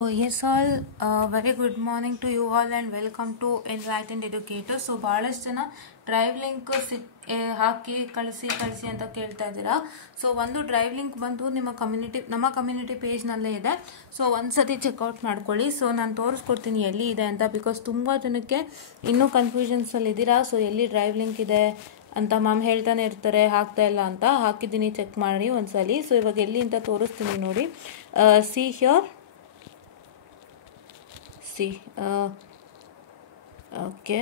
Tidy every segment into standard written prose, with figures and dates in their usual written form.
So yes all, very good morning to you all and welcome to Enlightened Educator. So ಬಹಳಷ್ಟು ಜನ drive link ಹಾಕಿ ಕಳಿಸಿ ಅಂತ ಕೇಳ್ತಾ ಇದ್ದೀರಾ. ಸೊ ಒಂದು ಡ್ರೈವ್ ಲಿಂಕ್ ಬಂದು ನಮ್ಮ ಕಮ್ಯುನಿಟಿ ಪೇಜ್ನಲ್ಲೇ ಇದೆ. ಸೊ ಒಂದ್ಸತಿ ಚೆಕ್ಔಟ್ ಮಾಡ್ಕೊಳ್ಳಿ. ಸೊ ನಾನು ತೋರಿಸ್ಕೊಡ್ತೀನಿ ಎಲ್ಲಿ ಇದೆ ಅಂತ, ಬಿಕಾಸ್ ತುಂಬ ಜನಕ್ಕೆ ಇನ್ನೂ ಕನ್ಫ್ಯೂಷನ್ಸಲ್ಲಿ ಇದ್ದೀರಾ. ಸೊ ಎಲ್ಲಿ ಡ್ರೈವ್ ಲಿಂಕ್ ಇದೆ ಅಂತ ಮ್ಯಾಮ್ ಹೇಳ್ತಾನೆ ಇರ್ತಾರೆ, ಹಾಕ್ತಾ ಇಲ್ಲ ಅಂತ. ಹಾಕಿದ್ದೀನಿ, ಚೆಕ್ ಮಾಡಿ ಒಂದ್ಸಲಿ. ಸೊ ಇವಾಗ ಎಲ್ಲಿ ಅಂತ ತೋರಿಸ್ತೀನಿ ನೋಡಿ. See here, okay,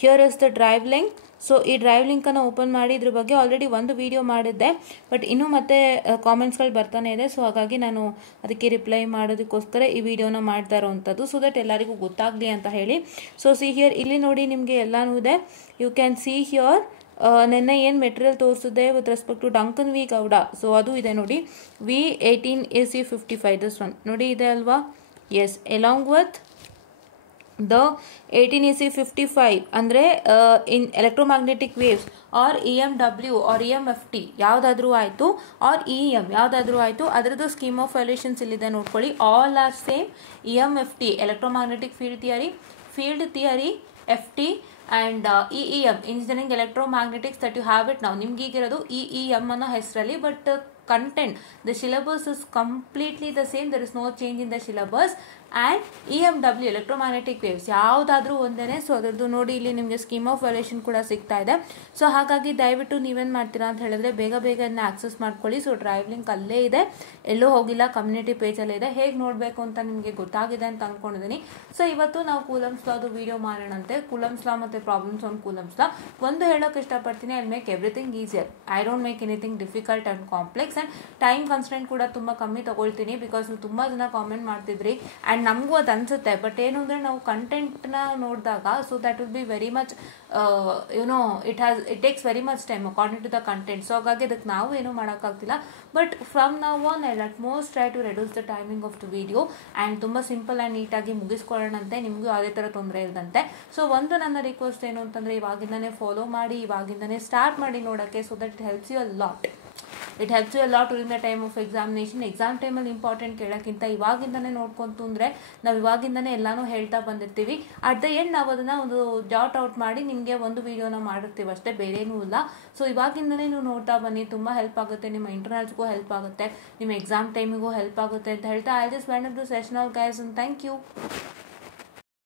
here is the drive link. So ಈ ಡ್ರೈವ್ ಲಿಂಕನ್ನು ಓಪನ್ ಮಾಡಿ ಇದ್ರ ಬಗ್ಗೆ ಆಲ್ರೆಡಿ ಒಂದು ವಿಡಿಯೋ ಮಾಡಿದ್ದೆ, ಬಟ್ ಇನ್ನೂ ಮತ್ತೆ ಕಾಮೆಂಟ್ಸ್ಗಳು ಬರ್ತಾನೆ ಇದೆ. ಸೊ ಹಾಗಾಗಿ ನಾನು ಅದಕ್ಕೆ ರಿಪ್ಲೈ ಮಾಡೋದಕ್ಕೋಸ್ಕರ ಈ ವಿಡಿಯೋನ ಮಾಡ್ತಾ ಇರೋವಂಥದ್ದು, ಸೊ ದಟ್ ಎಲ್ಲರಿಗೂ ಗೊತ್ತಾಗಲಿ ಅಂತ ಹೇಳಿ. ಸೊ ಸಿ ಹಿಯರ್, ಇಲ್ಲಿ ನೋಡಿ ನಿಮಗೆ ಎಲ್ಲನೂ ಇದೆ. ಯು ಕ್ಯಾನ್ ಸಿ ಹಿಯರ್ ನೆನ್ನೆ ಏನು ಮೆಟೀರಿಯಲ್ ತೋರಿಸಿದೆ with respect to Duncan V Gowda. So ಅದು ಇದೆ ನೋಡಿ, V18AC55 ದಿಸ್ ಒನ್ ನೋಡಿ ಇದೆ ಅಲ್ವಾ. S, along with the 18AC55 ಅಂದರೆ in electromagnetic waves or EMW or EMFT ಯಾವುದಾದ್ರೂ ಆಯಿತು, ಆರ್ EM ಯಾವುದಾದ್ರೂ ಆಯಿತು, ಅದರದ್ದು ಸ್ಕೀಮ್ ಆಫ್ ವ್ಯಾಲ್ಯೂಷನ್ಸ್ ಇಲ್ಲಿದೆ ನೋಡ್ಕೊಳ್ಳಿ. All are same. EMFT electromagnetic field theory, FT and EEM engineering electromagnetics that you have it now. ನಿಮ್ಗೆ ಈಗಿರೋದು EEM ಅನ್ನೋ ಹೆಸರಲ್ಲಿ, but content, the syllabus is completely the same. There is no change in the syllabus. and EMW electromagnetic waves ಯಾವುದಾದ್ರೂ ಒಂದೇನೆ. So ಅದರದ್ದು ನೋಡಿ ಇಲ್ಲಿ ನಿಮಗೆ scheme of valuation ಕೂಡ ಸಿಗ್ತಾ ಇದೆ. ಸೊ ಹಾಗಾಗಿ ದಯವಿಟ್ಟು ನೀವೇನು ಮಾಡ್ತೀರಾ ಅಂತ ಹೇಳಿದ್ರೆ ಬೇಗ ಇದನ್ನ ಆಕ್ಸೆಸ್ ಮಾಡ್ಕೊಳ್ಳಿ. ಸೊ ಡ್ರೈವ್ ಲಿಂಕ್ ಅಲ್ಲೇ ಇದೆ, ಎಲ್ಲೂ ಹೋಗಿಲ್ಲ, ಕಮ್ಯುನಿಟಿ ಪೇಜಲ್ಲೇ ಇದೆ. ಹೇಗೆ ನೋಡಬೇಕು ಅಂತ ನಿಮಗೆ ಗೊತ್ತಾಗಿದೆ ಅಂತ ಅಂದ್ಕೊಂಡಿದ್ದೀನಿ. ಸೊ ಇವತ್ತು ನಾವು ಕೂಲಮ್ಸ್ ಲಾದು ವಿಡಿಯೋ ಮಾಡೋಣಂತೆ. ಕೂಲಮ್ಸ್ ಲಾ ಮತ್ತು ಪ್ರಾಬ್ಲಮ್ಸ್ ಆನ್ ಕೂಲಮ್ಸ್ ಲಾ. ಒಂದು ಹೇಳೋಕೆ ಇಷ್ಟಪಡ್ತೀನಿ, I make everything easier. I don't make anything difficult and complex. And time constant ಕೂಡ ತುಂಬ ಕಮ್ಮಿ ತಗೊಳ್ತೀನಿ, ಬಿಕಾಸ್ ನೀವು ತುಂಬ ಜನ ಕಾಮೆಂಟ್ ಮಾಡ್ತಿದ್ರಿ ಆ್ಯಂಡ್ ನಮಗೂ ಅದು ಅನಿಸುತ್ತೆ. ಬಟ್ ಏನು ಅಂದರೆ ನಾವು ಕಂಟೆಂಟ್ನ ನೋಡಿದಾಗ, so that will be very much you know it takes very much time according to the content. So ಹಾಗಾಗಿ ಅದಕ್ಕೆ ನಾವು ಏನೂ ಮಾಡೋಕ್ಕಾಗ್ತಿಲ್ಲ. But from now on I at most try to reduce the timing of the video and ತುಂಬ simple and ನೀಟಾಗಿ ಮುಗಿಸ್ಕೊಳ್ಳೋಣಂತೆ, ನಿಮಗೂ ಯಾವುದೇ ಥರ ತೊಂದರೆ ಇಲ್ಲದಂತೆ. ಸೊ ಒಂದು ನನ್ನ ರಿಕ್ವೆಸ್ಟ್ ಏನು ಅಂತಂದರೆ, ಇವಾಗಿಂದನೇ ಫಾಲೋ ಮಾಡಿ, ಇವಾಗಿಂದನೇ ಸ್ಟಾರ್ಟ್ ಮಾಡಿ ನೋಡೋಕ್ಕೆ. So that it helps you a lot. It helps you a lot during the time of examination. Exam ಟೈಮಲ್ಲಿ ಇಂಪಾರ್ಟೆಂಟ್ ಕೇಳೋಕ್ಕಿಂತ ಇವಾಗಿಂದನೇ ನೋಡ್ಕೊಂತು ಅಂದರೆ ನಾವು ಇವಾಗಿಂದನೇ ಎಲ್ಲನೂ ಹೇಳ್ತಾ ಬಂದಿರ್ತೀವಿ. ಅಟ್ ದ ಎಂಡ್ ನಾವು ಅದನ್ನು ಒಂದು ಜಾಟ್ ಔಟ್ ಮಾಡಿ ನಿಮಗೆ ಒಂದು ವಿಡಿಯೋನ ಮಾಡಿರ್ತೀವಿ ಅಷ್ಟೇ, ಬೇರೇನೂ ಇಲ್ಲ. ಸೊ ಇವಾಗಿಂದನೇ ನೀವು ನೋಡ್ತಾ ಬನ್ನಿ, ತುಂಬ ಹೆಲ್ಪ್ ಆಗುತ್ತೆ. ನಿಮ್ಮ ಇಂಟರ್ನಲ್ಸ್ಗೂ ಹೆಲ್ಪ್ ಆಗುತ್ತೆ, ನಿಮ್ಮ ಎಕ್ಸಾಮ್ ಟೈಮಿಗೂ ಹೆಲ್ಪ್ ಆಗುತ್ತೆ ಅಂತ ಹೇಳ್ತಾ I just wind up the session all guys, and thank you.